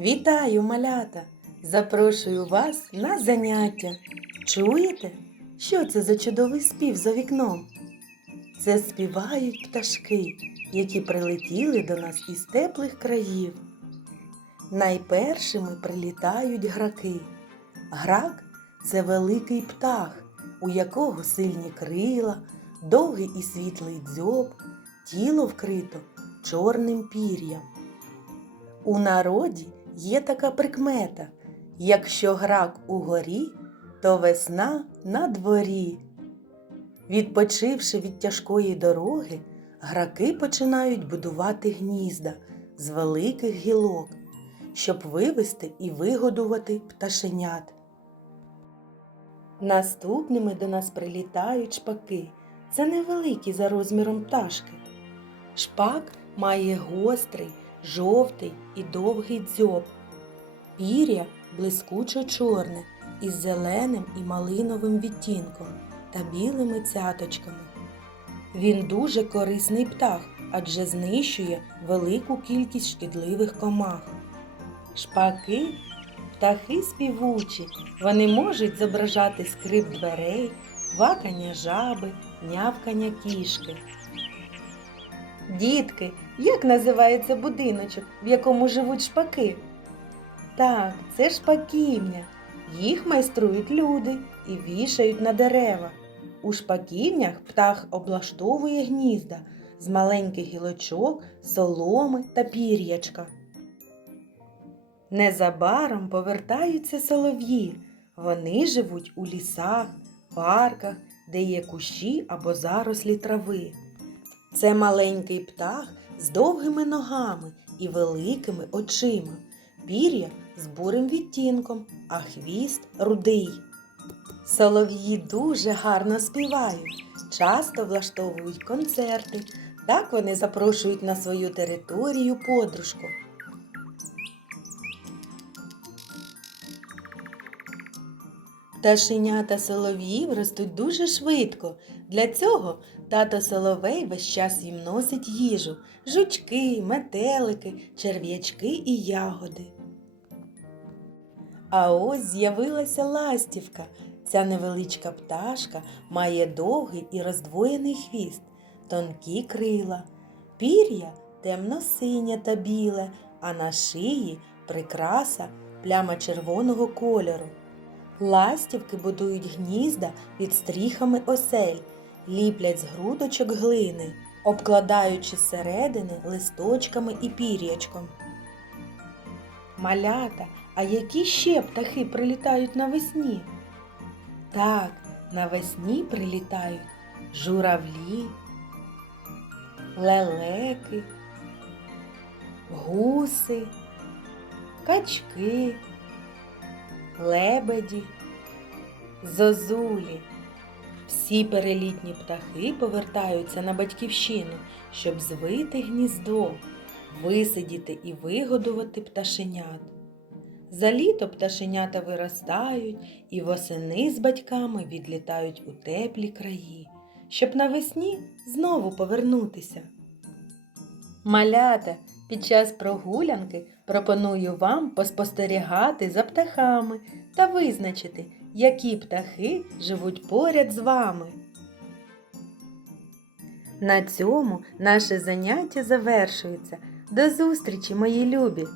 Вітаю, малята! Запрошую вас на заняття. Чуєте, що це за чудовий спів за вікном? Це співають пташки, які прилетіли до нас із теплих країв. Найпершими прилітають граки. Грак це великий птах, у якого сильні крила, довгий і світлий дзьоб, тіло вкрито чорним пір'ям. У народі є така прикмета. Якщо грак угорі, то весна на дворі. Відпочивши від тяжкої дороги, граки починають будувати гнізда з великих гілок, щоб вивести і вигодувати пташенят. Наступними до нас прилітають шпаки. Це невеликі за розміром пташки. Шпак має гострий, жовтий і довгий дзьоб. Пір'я блискучо чорне із зеленим і малиновим відтінком та білими цяточками. Він дуже корисний птах, адже знищує велику кількість шкідливих комах. Шпаки птахи співучі, вони можуть зображати скрип дверей, вакання жаби, нявкання кішки. Дітки, як називається будиночок, в якому живуть шпаки? Так, це шпаківня. Їх майструють люди і вішають на дерева. У шпаківнях птах облаштовує гнізда з маленьких гілочок, соломи та пір'ячка. Незабаром повертаються солов'ї. Вони живуть у лісах, парках, де є кущі або зарослі трави. Це маленький птах з довгими ногами і великими очима, пір'я з бурим відтінком, а хвіст рудий. Солов'ї дуже гарно співають, часто влаштовують концерти. Так вони запрошують на свою територію подружку. Пташенята солов'їв ростуть дуже швидко. Для цього тато соловей весь час їм носить їжу, жучки, метелики, черв'ячки і ягоди. А ось з'явилася ластівка. Ця невеличка пташка має довгий і роздвоєний хвіст, тонкі крила, пір'я темно-синє та біле, а на шиї прикраса пляма червоного кольору. Ластівки будують гнізда під стріхами осель, ліплять з грудочок глини, обкладаючи зсередини листочками і пір'ячком. Малята, а які ще птахи прилітають навесні? Так, навесні прилітають журавлі, лелеки, гуси, качки лебеді, зозулі. Всі перелітні птахи повертаються на батьківщину, щоб звити гніздо, висидіти і вигодувати пташенят. За літо пташенята виростають і восени з батьками відлітають у теплі краї, щоб навесні знову повернутися. Малята, під час прогулянки пропоную вам поспостерігати за птахами та визначити, які птахи живуть поряд з вами. На цьому наше заняття завершується. До зустрічі, мої любі!